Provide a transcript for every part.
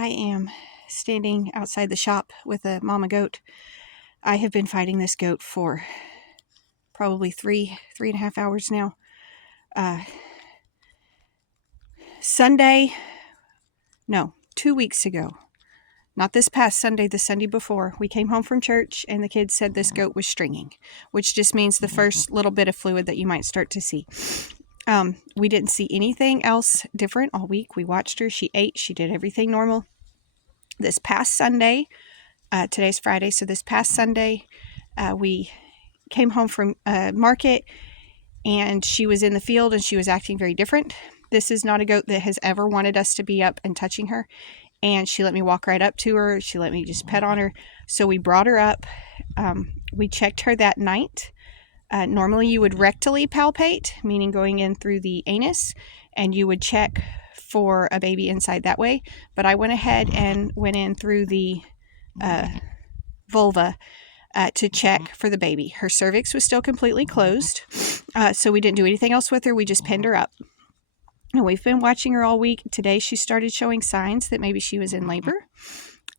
I am standing outside the shop with a mama goat. I have been fighting this goat for probably three and a half hours now. Sunday, no, 2 weeks ago, not this past Sunday, the Sunday before, we came home from church and the kids said this goat was stringing, which just means the first little bit of fluid that you might start to see. We didn't see anything else different all week. We watched her. She ate. She did everything normal. This past Sunday, today's Friday, so this past Sunday, we came home from market and she was in the field and she was acting very different. This is not a goat that has ever wanted us to be up and touching her. And she let me walk right up to her. She let me just pet on her. So we brought her up. We checked her that night. Normally you would rectally palpate, meaning going in through the anus, and you would check for a baby inside that way. But I went ahead and went in through the vulva to check for the baby. Her cervix was still completely closed, so we didn't do anything else with her. We just pinned her up. And we've been watching her all week. Today she started showing signs that maybe she was in labor.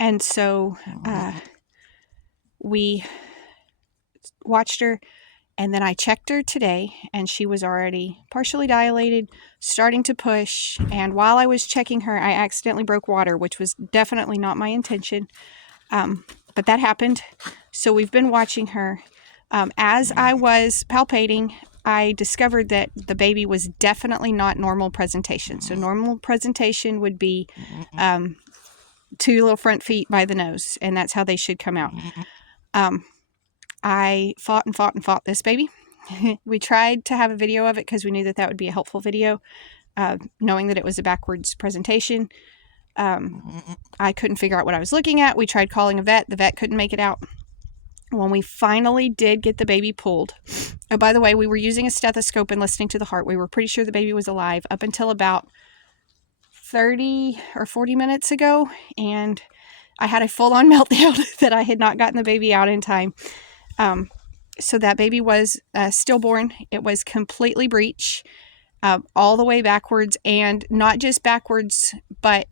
And so we watched her, and then I checked her today, and she was already partially dilated, starting to push. And while I was checking her, I accidentally broke water, which was definitely not my intention. But that happened. So we've been watching her. As I was palpating, I discovered that the baby was definitely not normal presentation. So normal presentation would be 2 little front feet by the nose, and that's how they should come out. I fought this baby. We tried to have a video of it because we knew that would be a helpful video, knowing that it was a backwards presentation. I couldn't figure out what I was looking at. We tried calling a vet. The vet couldn't make it out. When we finally did get the baby pulled, oh, by the way, we were using a stethoscope and listening to the heart. We were pretty sure the baby was alive up until about 30 or 40 minutes ago, and I had a full-on meltdown that I had not gotten the baby out in time. So that baby was stillborn. It was completely breech, all the way backwards, and not just backwards, but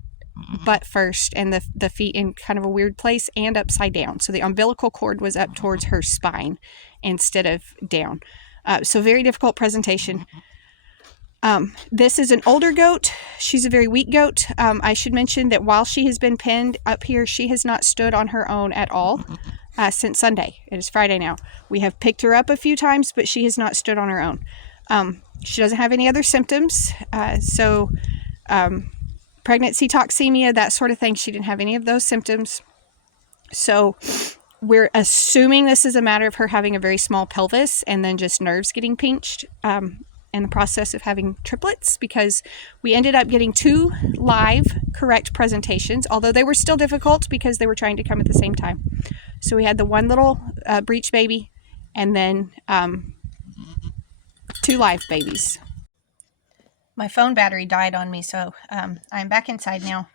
butt first, and the feet in kind of a weird place, and upside down. So the umbilical cord was up towards her spine instead of down. So very difficult presentation. This is an older goat. She's a very weak goat. I should mention that while she has been pinned up here, she has not stood on her own at all since Sunday. It is Friday now. We have picked her up a few times, but she has not stood on her own. She doesn't have any other symptoms. Pregnancy toxemia, that sort of thing. She didn't have any of those symptoms. So we're assuming this is a matter of her having a very small pelvis and then just nerves getting pinched in the process of having triplets, because we ended up getting 2 live correct presentations, although they were still difficult because they were trying to come at the same time. So we had the one little breech baby and then 2 live babies. My phone battery died on me, so I'm back inside now.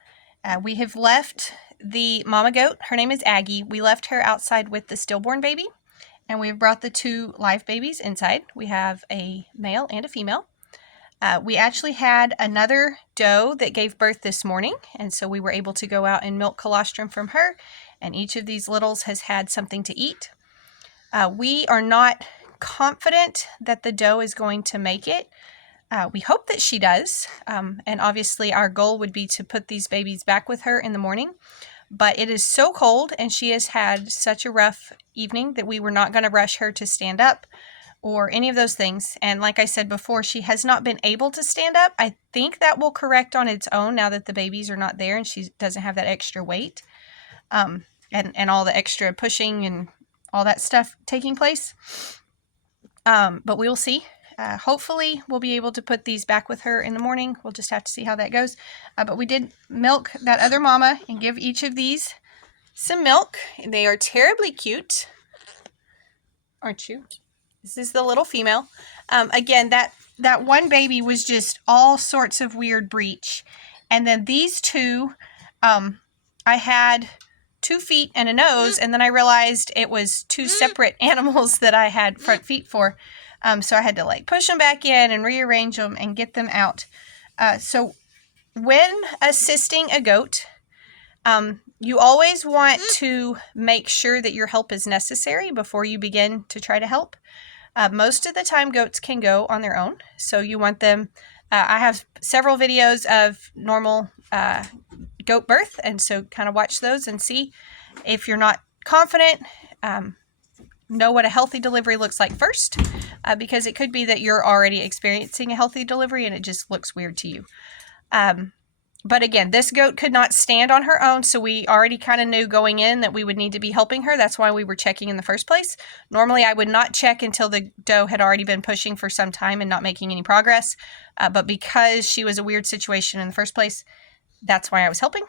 We have left the mama goat. Her name is Aggie. We left her outside with the stillborn baby, and we've brought the 2 live babies inside. We have a male and a female. We actually had another doe that gave birth this morning, and so we were able to go out and milk colostrum from her, and each of these littles has had something to eat. We are not confident that the doe is going to make it. We hope that she does, and obviously our goal would be to put these babies back with her in the morning, but it is so cold and she has had such a rough evening that we were not going to rush her to stand up or any of those things. And like I said before, she has not been able to stand up. I think that will correct on its own now that the babies are not there and she doesn't have that extra weight and all the extra pushing and all that stuff taking place. But we will see. Hopefully we'll be able to put these back with her in the morning. We'll just have to see how that goes. But we did milk that other mama and give each of these some milk. They are terribly cute, aren't you? This is the little female. Again, that one baby was just all sorts of weird breech. And then these 2, I had 2 feet and a nose, and then I realized it was 2 separate animals that I had front feet for. So I had to push them back in and rearrange them and get them out. So when assisting a goat, You always want to make sure that your help is necessary before you begin to try to help. Most of the time, goats can go on their own, so you want them. I have several videos of normal goat birth, and so kind of watch those and see. If you're not confident, know what a healthy delivery looks like first, because it could be that you're already experiencing a healthy delivery and it just looks weird to you. But again, this goat could not stand on her own, so we already kind of knew going in that we would need to be helping her. That's why we were checking in the first place. Normally, I would not check until the doe had already been pushing for some time and not making any progress. But because she was a weird situation in the first place, that's why I was helping.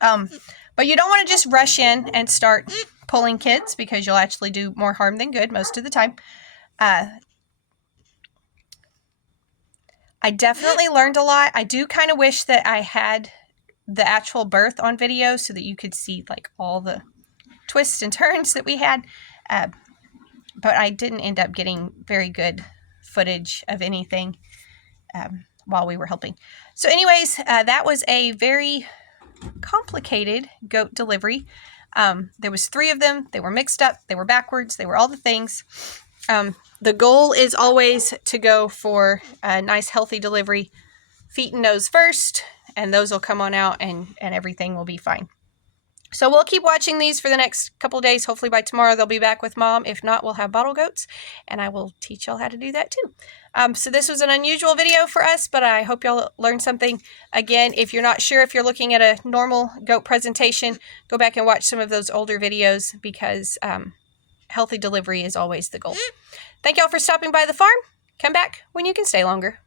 But you don't want to just rush in and start pulling kids, because you'll actually do more harm than good most of the time. I definitely learned a lot. I do kind of wish that I had the actual birth on video so that you could see like all the twists and turns that we had. But I didn't end up getting very good footage of anything while we were helping. So anyways, that was a very complicated goat delivery. There was 3 of them. They were mixed up. They were backwards. They were all the things. The goal is always to go for a nice healthy delivery, feet and nose first, and those will come on out and everything will be fine. So we'll keep watching these for the next couple of days. Hopefully by tomorrow they'll be back with Mom. If not, we'll have bottle goats, and I will teach y'all how to do that too. So this was an unusual video for us, but I hope y'all learned something. Again, if you're not sure if you're looking at a normal goat presentation, go back and watch some of those older videos, because healthy delivery is always the goal. Thank y'all for stopping by the farm. Come back when you can stay longer.